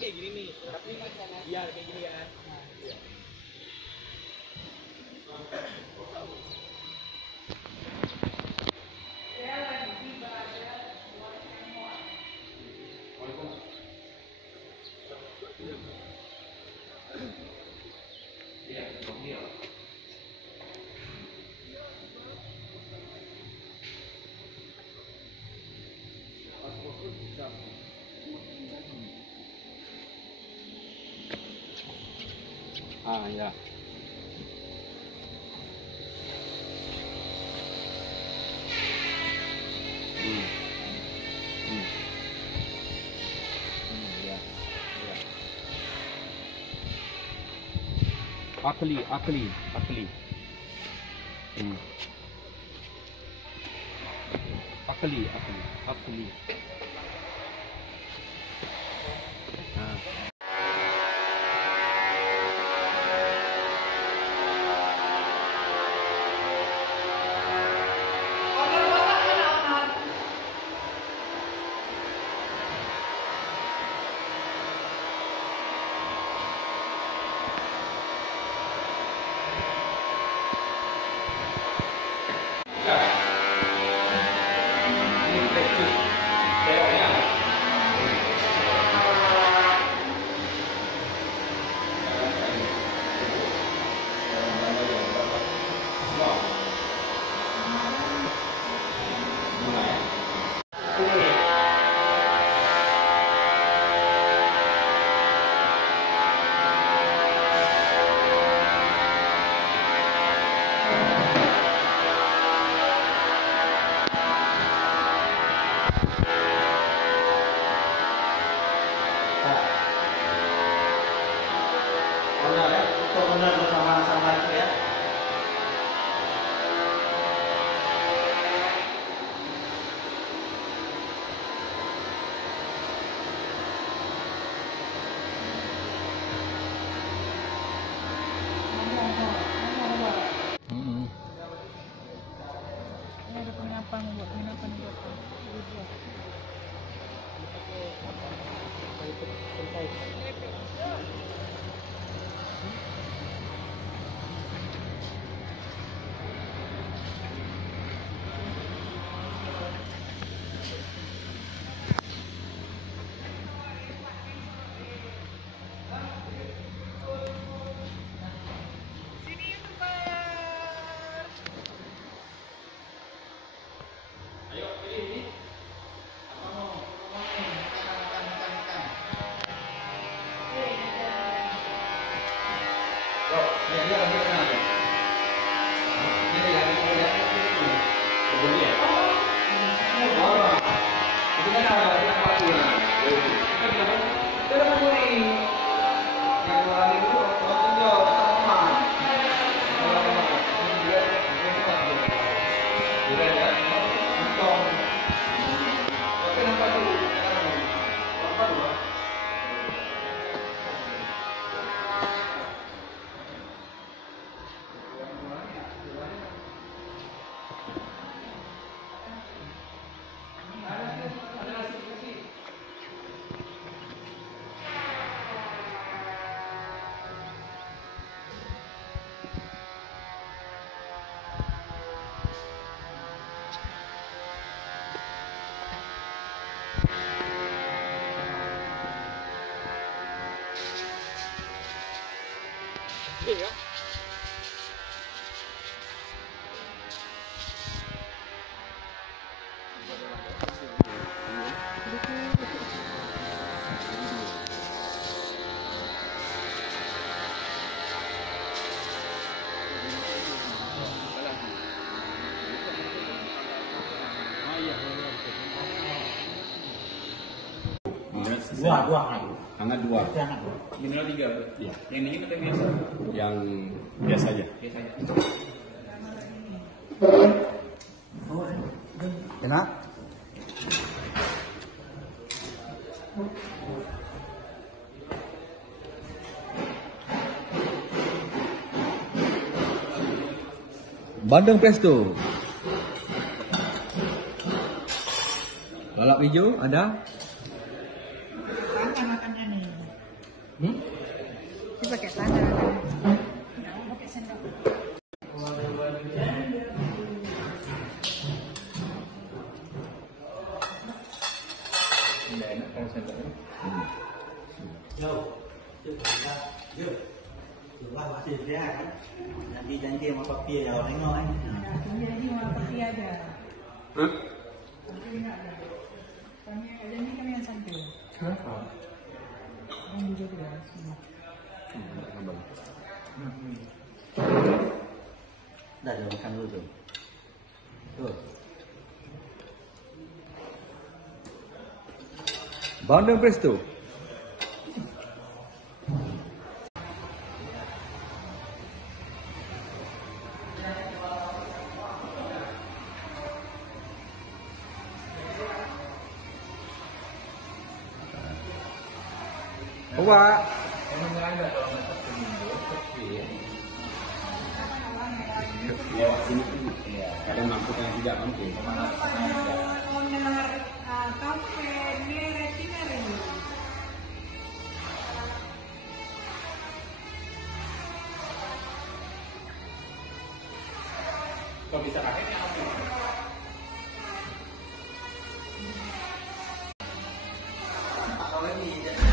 kayak gini nih, tapi iya kayak gini kan. Ah ya. Ya. Akli. Akli. Akli. Benar bersama-sama itu ya. Ini ada penginapan buat penginapan buat Iya. Dua. Hangat dua. Mineral 3. Iya. Yang dingin atau yang biasa? Yang biasa aja. Biasa aja. Enak. Bandeng pesto. Lalap hijau ada? Ini pakai sandal. Nggak mau pakai sandal. Tidak enak kalau sendoknya. Lah masih dia kan. Nanti janji sama papi ya orang tengok kan. Nah, jadi mau peti ada. Hah? Tapi nggak ada. Kami nggak janji kami yang santai. Kenapa? Kami juga semua. Dah dia makan dulu tuh. Tuh. Bandeng Presto. Pak. Lewat sini pun kadang mampu kadang tidak mampu. Kok bisa pakai ini apa?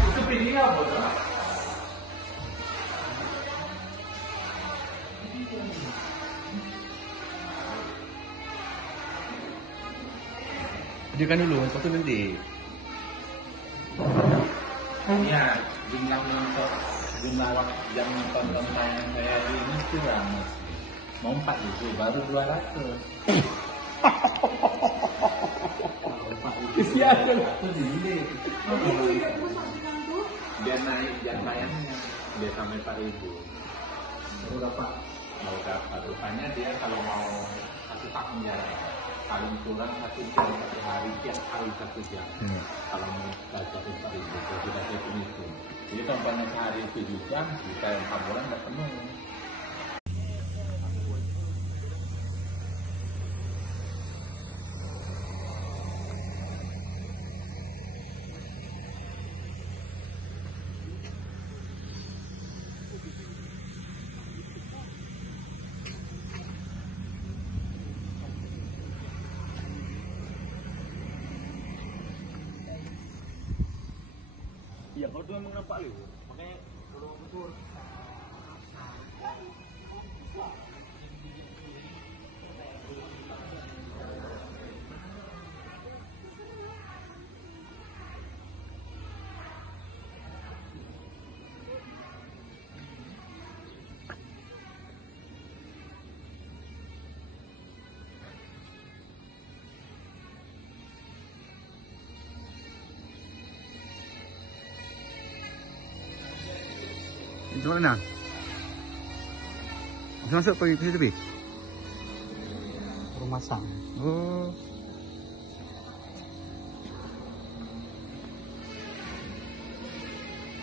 Itu pilih apa tuh? Videokan dulu, satu nanti. Ya, jumlah nonton, jumlah yang nonton tayangan saya ini kurang. Mau 4 itu baru 200. Isi aja. Biar naik jam layarnya, dia sampai 4.000. Baru dapat. Rupanya dia kalau mau 1 tahun ya paling kurang 1 jam 1 hari, tiap hari 1 jam. Kalau mau baca 4.000, kita hitung itu. Jadi tontonnya sehari 7 jam, kita 4 bulan nggak penuh. Iya, kalau dua nampak lu, makanya kalau betul. Itu mana? Masuk pergi ke situ, Rumah sang. Oh.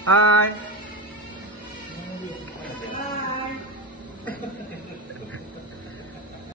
Hai.